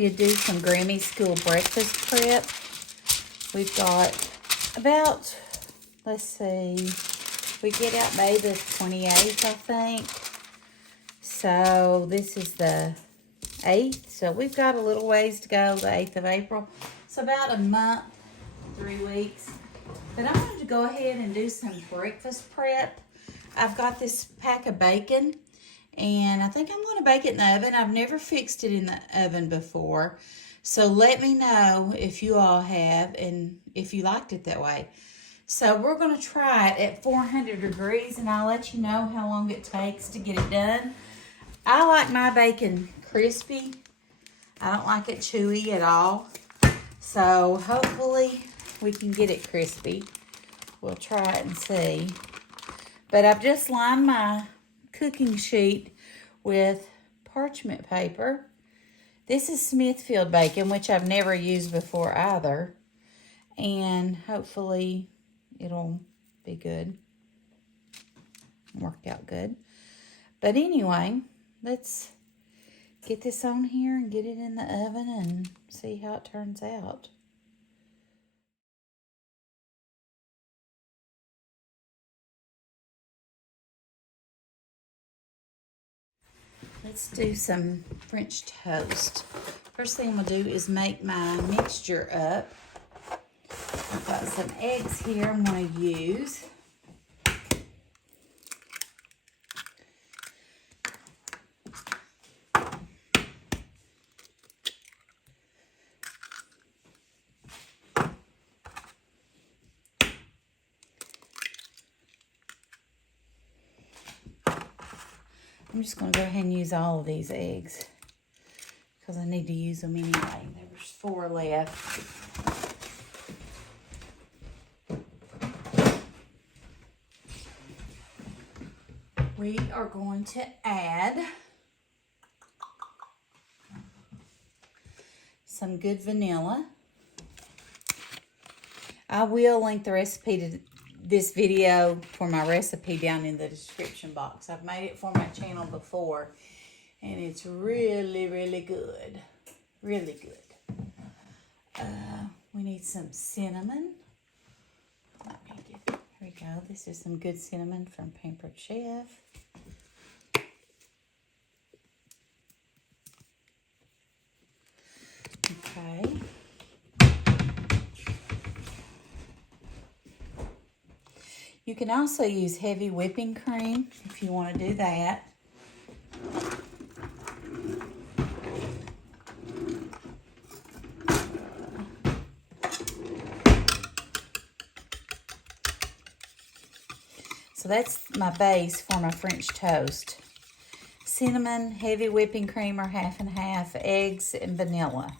we'll do some Grammy School breakfast prep. We've got about, let's see, we get out May the 28th, I think. So this is the 8th. So we've got a little ways to go, the 8th of April. So about a month, 3 weeks. But I wanted to go ahead and do some breakfast prep. I've got this pack of bacon, and I think I'm going to bake it in the oven. I've never fixed it in the oven before. So let me know if you all have and if you liked it that way. So we're going to try it at 400 degrees, and I'll let you know how long it takes to get it done. I like my bacon crispy. I don't like it chewy at all. So hopefully we can get it crispy. We'll try it and see. But I've just lined my cooking sheet with parchment paper. This is Smithfield bacon, which I've never used before either. And hopefully it'll be good. Work out good. But anyway, let's get this on here and get it in the oven and see how it turns out. Let's do some French toast. First thing I'm going to do is make my mixture up. I've got some eggs here I'm going to use. I'm just going to go ahead and use all of these eggs because I need to use them anyway. There's 4 left. We are going to add some good vanilla. I will link the recipe to this video for my recipe down in the description box. I've made it for my channel before, and it's really, really good. Really good. We need some cinnamon. Here we go. This is some good cinnamon from Pampered Chef. Okay. You can also use heavy whipping cream if you want to do that. So that's my base for my French toast. Cinnamon, heavy whipping cream or half and half, eggs, and vanilla.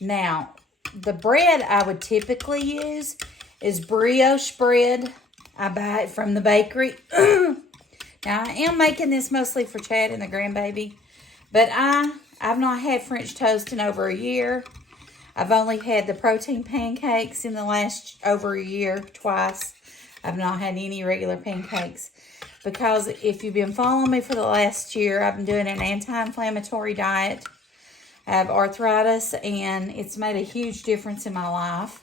Now, the bread I would typically use is brioche bread. I buy it from the bakery. Now, I am making this mostly for Chad and the grandbaby, but I've not had French toast in over a year. I've only had the protein pancakes in the last over a year, twice. I've not had any regular pancakes because if you've been following me for the last year, I've been doing an anti-inflammatory diet. I have arthritis, and it's made a huge difference in my life.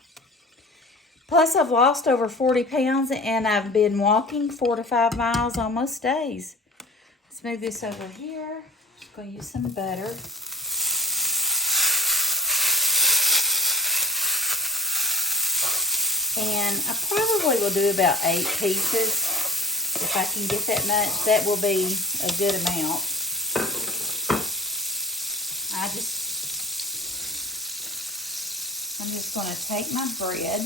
Plus, I've lost over 40 pounds, and I've been walking 4 to 5 miles on most days. Let's move this over here. Just going to use some butter. And I probably will do about 8 pieces. If I can get that much, that will be a good amount. I'm just going to take my bread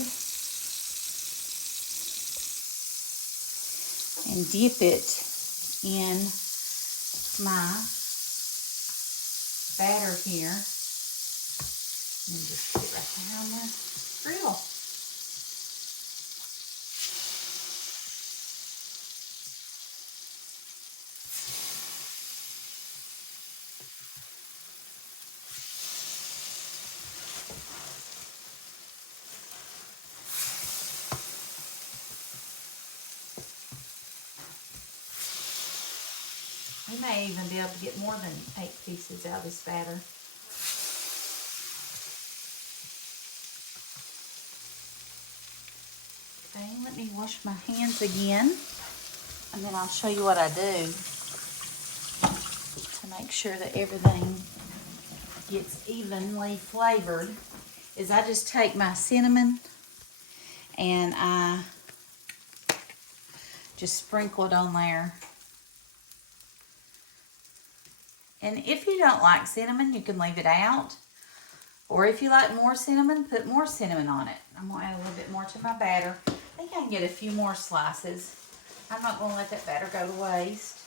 and dip it in my batter here. And just put it right there on the grill. We may even be able to get more than 8 pieces out of this batter. Okay, let me wash my hands again, and then I'll show you what I do to make sure that everything gets evenly flavored. Is I just take my cinnamon and I just sprinkle it on there. And if you don't like cinnamon, you can leave it out. Or if you like more cinnamon, put more cinnamon on it. I'm going to add a little bit more to my batter. I think I can get a few more slices. I'm not going to let that batter go to waste.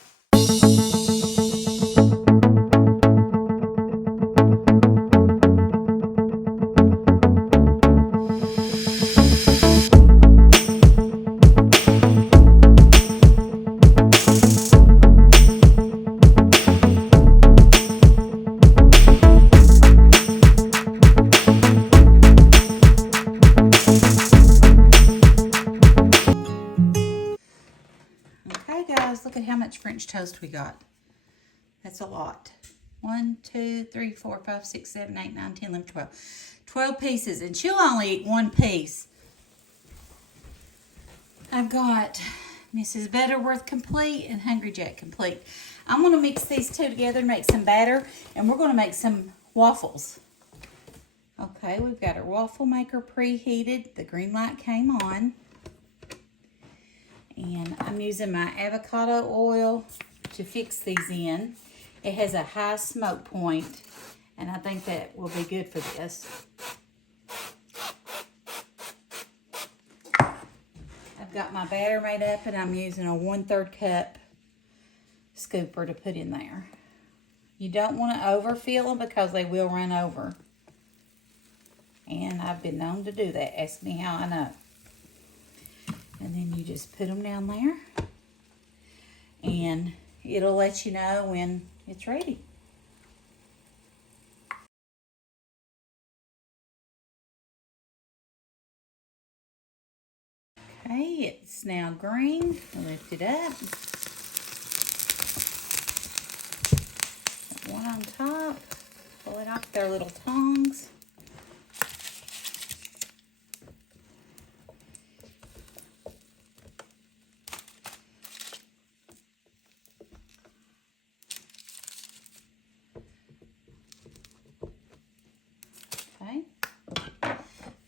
Look at how much French toast we got. That's a lot. 1, 2, 3, 4, 5, 6, 7, 8, 9, 10, 11, 12. 12 pieces, and she'll only eat 1 piece. I've got Mrs. Butterworth Complete and Hungry Jack Complete. I'm going to mix these two together and make some batter, and we're going to make some waffles. Okay, we've got our waffle maker preheated. The green light came on. And I'm using my avocado oil to fix these in. It has a high smoke point, and I think that will be good for this. I've got my batter made up, and I'm using a 1/3 cup scooper to put in there. You don't want to overfill them because they will run over. And I've been known to do that. Ask me how I know. And then you just put them down there, and it'll let you know when it's ready. Okay, it's now green. Lift it up. Put one on top. Pull it off their little tongs.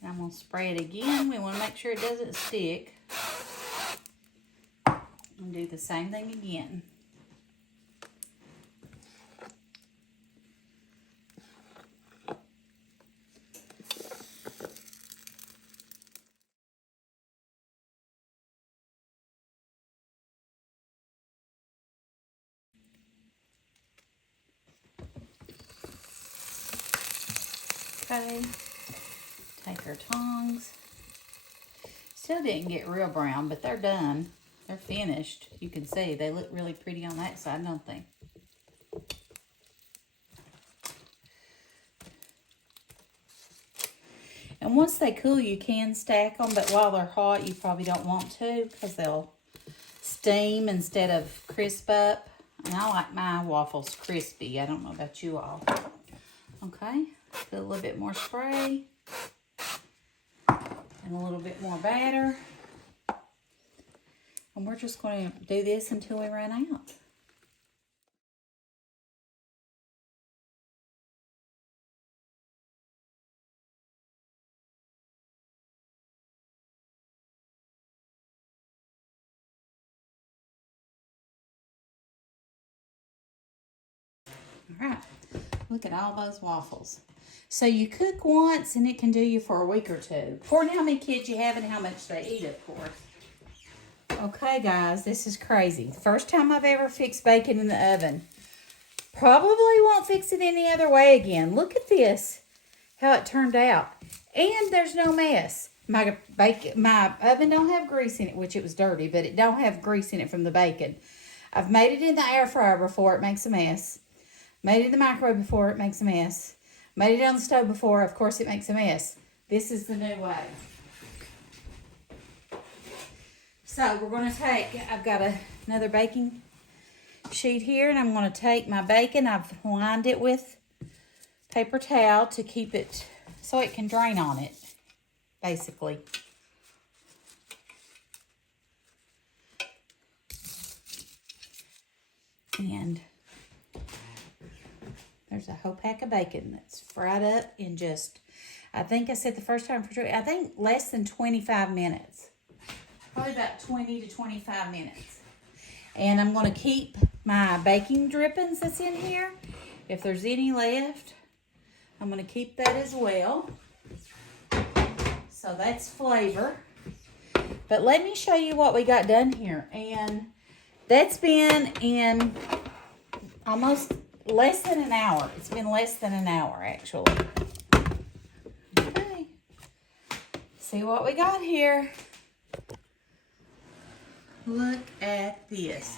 I'm going to spray it again. We want to make sure it doesn't stick. And do the same thing again. Okay. Take our tongs. Still didn't get real brown, but they're done. They're finished. You can see they look really pretty on that side, don't they? And once they cool, you can stack them, but while they're hot, you probably don't want to because they'll steam instead of crisp up. And I like my waffles crispy. I don't know about you all. Okay, put a little bit more spray. And a little bit more batter. And we're just going to do this until we run out. All right, look at all those waffles. So you cook once and it can do you for a week or two. According to how many kids you have and how much they eat, of course. Okay, guys, this is crazy. First time I've ever fixed bacon in the oven. Probably won't fix it any other way again. Look at this, how it turned out. And there's no mess. My oven don't have grease in it, which it was dirty, but it don't have grease in it from the bacon. I've made it in the air fryer before, it makes a mess. Made it in the microwave before, it makes a mess. Made it on the stove before, of course it makes a mess. This is the new way. So we're going to take, I've got another baking sheet here, and I'm going to take my bacon. I've lined it with paper towel to keep it so it can drain on it, basically. And there's a whole pack of bacon that's fried up in just, I think I said the first time, I think less than 25 minutes. Probably about 20 to 25 minutes. And I'm going to keep my baking drippings that's in here. If there's any left, I'm going to keep that as well. So that's flavor. But let me show you what we got done here. And that's been in almost less than an hour. It's been less than an hour, actually. Okay. See what we got here. Look at this.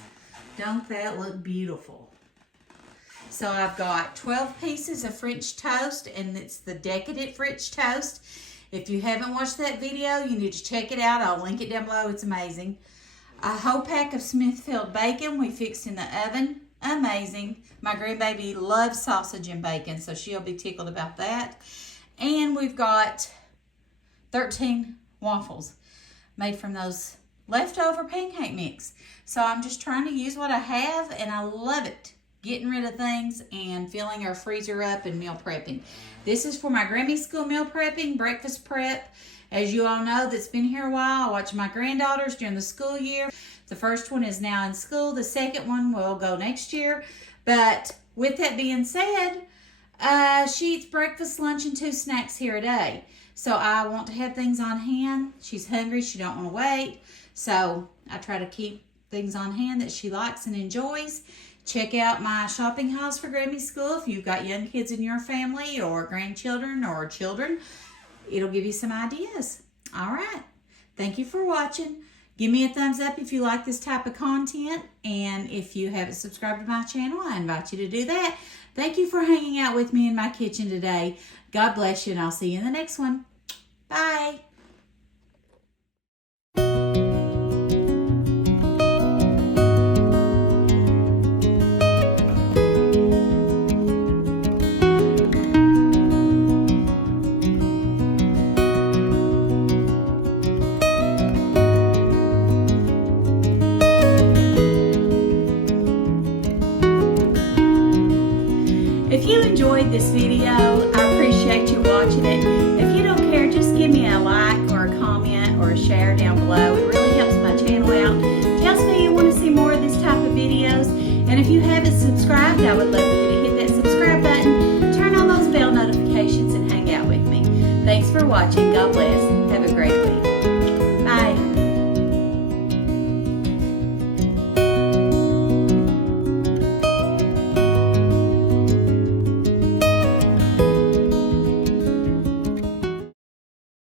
Don't that look beautiful? So I've got 12 pieces of French toast, and it's the Decadent French toast. If you haven't watched that video, you need to check it out. I'll link it down below. It's amazing. A whole pack of Smithfield bacon we fixed in the oven. Amazing. My grandbaby loves sausage and bacon, so she'll be tickled about that. And we've got 13 waffles made from those leftover pancake mix. So I'm just trying to use what I have, and I love it. Getting rid of things and filling our freezer up and meal prepping. This is for my Grammy School meal prepping, breakfast prep. As you all know, that's been here a while. I watch my granddaughters during the school year. The first one is now in school. The second one will go next year. But with that being said, she eats breakfast, lunch, and 2 snacks here a day. So I want to have things on hand. She's hungry. She don't want to wait. So I try to keep things on hand that she likes and enjoys. Check out my shopping hauls for Grammy School if you've got young kids in your family or grandchildren or children. It'll give you some ideas. All right. Thank you for watching. Give me a thumbs up if you like this type of content. And if you haven't subscribed to my channel, I invite you to do that. Thank you for hanging out with me in my kitchen today. God bless you, and I'll see you in the next one. Bye. If you enjoyed this video, I appreciate you watching it. If you don't care, just give me a like or a comment or a share down below. It really helps my channel out. Tells me you want to see more of this type of videos. And if you haven't subscribed, I would love for you to hit that subscribe button, turn on those bell notifications, and hang out with me. Thanks for watching. God bless.